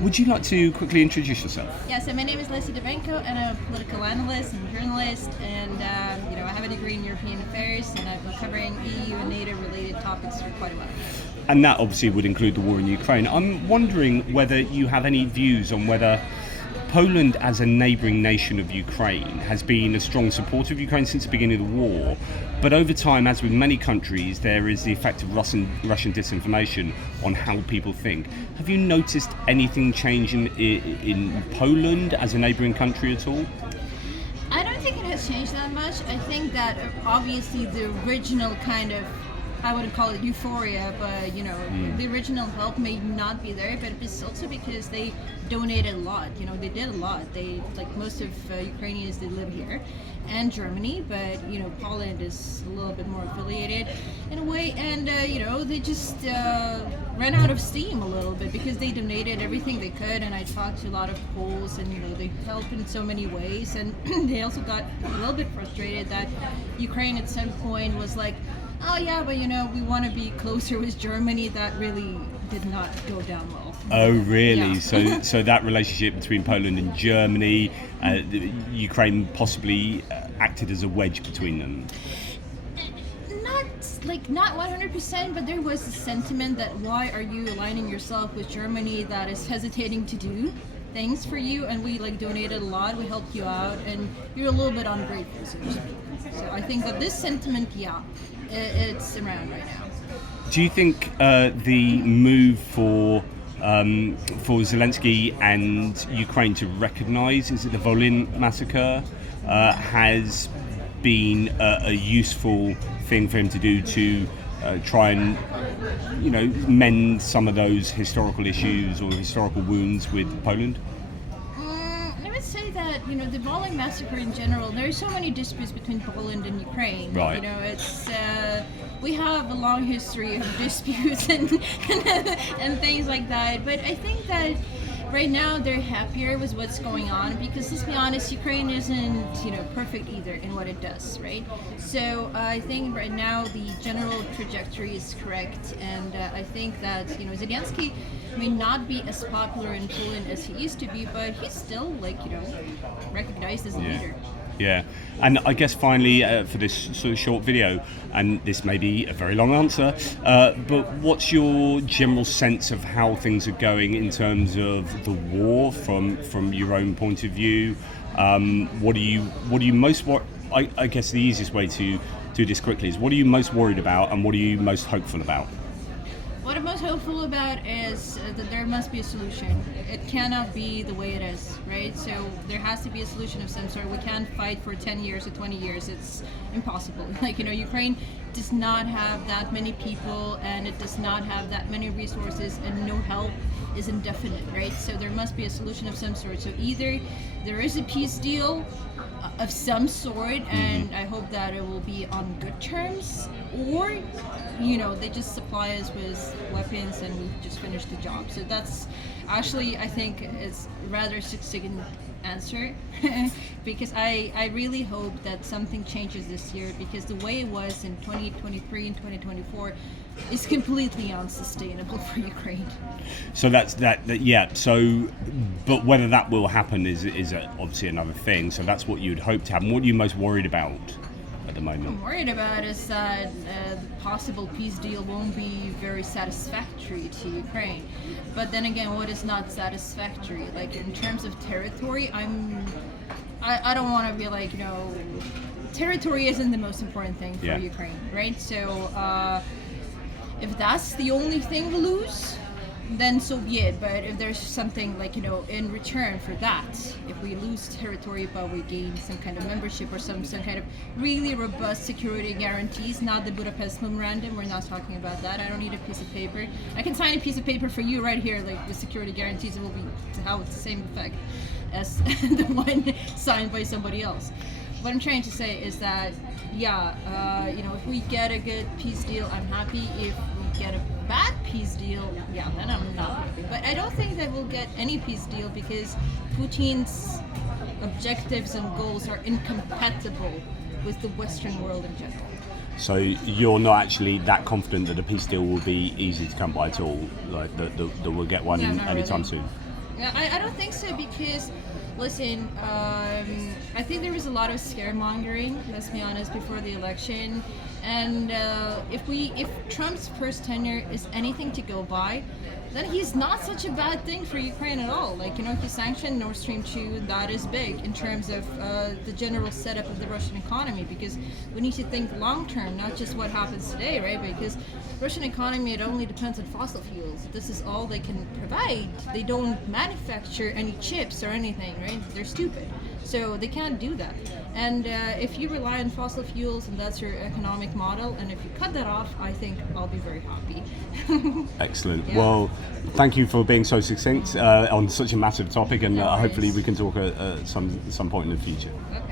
Would you like to quickly introduce yourself? Yeah, so my name is Lesia Dubenko, and I'm a political analyst and journalist, and I have a degree in European affairs, and I've been covering EU and NATO-related topics for quite a while. And that obviously would include the war in Ukraine. I'm wondering whether you have any views on whether Poland, as a neighbouring nation of Ukraine, has been a strong supporter of Ukraine since the beginning of the war. But over time, as with many countries, there is the effect of Russian disinformation on how people think. Have you noticed anything changing in Poland as a neighbouring country at all? I don't think it has changed that much. I think that obviously the original kind of, I wouldn't call it euphoria, but the original help may not be there, but it's also because they donated a lot. They did a lot. They, like most of Ukrainians, they live here and Germany, but Poland is a little bit more affiliated in a way, and they just ran out of steam a little bit because they donated everything they could. And I talked to a lot of Poles, and they helped in so many ways, and they also got a little bit frustrated that Ukraine at some point was like, oh yeah, but we want to be closer with Germany. That really did not go down well. Oh really? Yeah. So that relationship between Poland and Germany, Ukraine possibly acted as a wedge between them? Not 100%, but there was a sentiment that why are you aligning yourself with Germany that is hesitating to do things for you, and we donated a lot, we helped you out, and you're a little bit ungrateful, so to speak. So I think that this sentiment, it's around right now. Do you think the move for Zelensky and Ukraine to recognise, is it the Volhyn Massacre, has been a useful thing for him to do to try and mend some of those historical issues or historical wounds with Poland? I would say that the Volhyn Massacre in general, there are so many disputes between Poland and Ukraine. Right. It's we have a long history of disputes and things like that. But I think that right now they're happier with what's going on because, let's be honest, Ukraine isn't perfect either in what it does, right? So I think right now the general trajectory is correct, and I think that Zelensky may not be as popular in Poland as he used to be, but he's still recognized as a leader. Yeah, and I guess finally for this sort of short video, and this may be a very long answer, but what's your general sense of how things are going in terms of the war from your own point of view? What are you most? I guess the easiest way to do this quickly is, what are you most worried about, and what are you most hopeful about? What I'm most hopeful about is that there must be a solution. It cannot be the way it is, right? So there has to be a solution of some sort. We can't fight for 10 years or 20 years. It's impossible. Ukraine does not have that many people, and it does not have that many resources, and no help is indefinite, right? So there must be a solution of some sort. So either there is a peace deal of some sort, and I hope that it will be on good terms, or they just supply us with weapons and we just finish the job. So that's actually, I think, it's rather succinct answer because I really hope that something changes this year, because the way it was in 2023 and 2024 is completely unsustainable for Ukraine. So that's that. Yeah. So, but whether that will happen is obviously another thing. So that's what you'd hope to happen. What are you most worried about at the moment? What I'm worried about is that the possible peace deal won't be very satisfactory to Ukraine. But then again, what is not satisfactory? In terms of territory, I don't want to be territory isn't the most important thing for Ukraine, right? So if that's the only thing we lose, then so be it. But if there's something in return for that, if we lose territory but we gain some kind of membership or some kind of really robust security guarantees, not the Budapest Memorandum, we're not talking about that. I don't need a piece of paper. I can sign a piece of paper for you right here, with security guarantees. It will be the same effect as the one signed by somebody else. What I'm trying to say is that, if we get a good peace deal, I'm happy. If we get a bad peace deal, then I'm not happy. But I don't think that we'll get any peace deal because Putin's objectives and goals are incompatible with the Western world in general. So you're not actually that confident that a peace deal will be easy to come by at all, that we'll get one anytime soon? Yeah, I don't think so because, listen, I think there was a lot of scaremongering. Let's be honest, before the election, and if Trump's first tenure is anything to go by, then he's not such a bad thing for Ukraine at all. Like, he sanctioned Nord Stream 2. That is big in terms of the general setup of the Russian economy, because we need to think long term, not just what happens today, right? Because Russian economy, it only depends on fossil fuels. This is all they can provide. They don't manufacture any chips or anything, right? They're stupid. So they can't do that. And if you rely on fossil fuels and that's your economic model, and if you cut that off, I think I'll be very happy. Excellent. Yeah. Well, thank you for being so succinct on such a massive topic, and No hopefully worries. we can talk at some point in the future. Okay.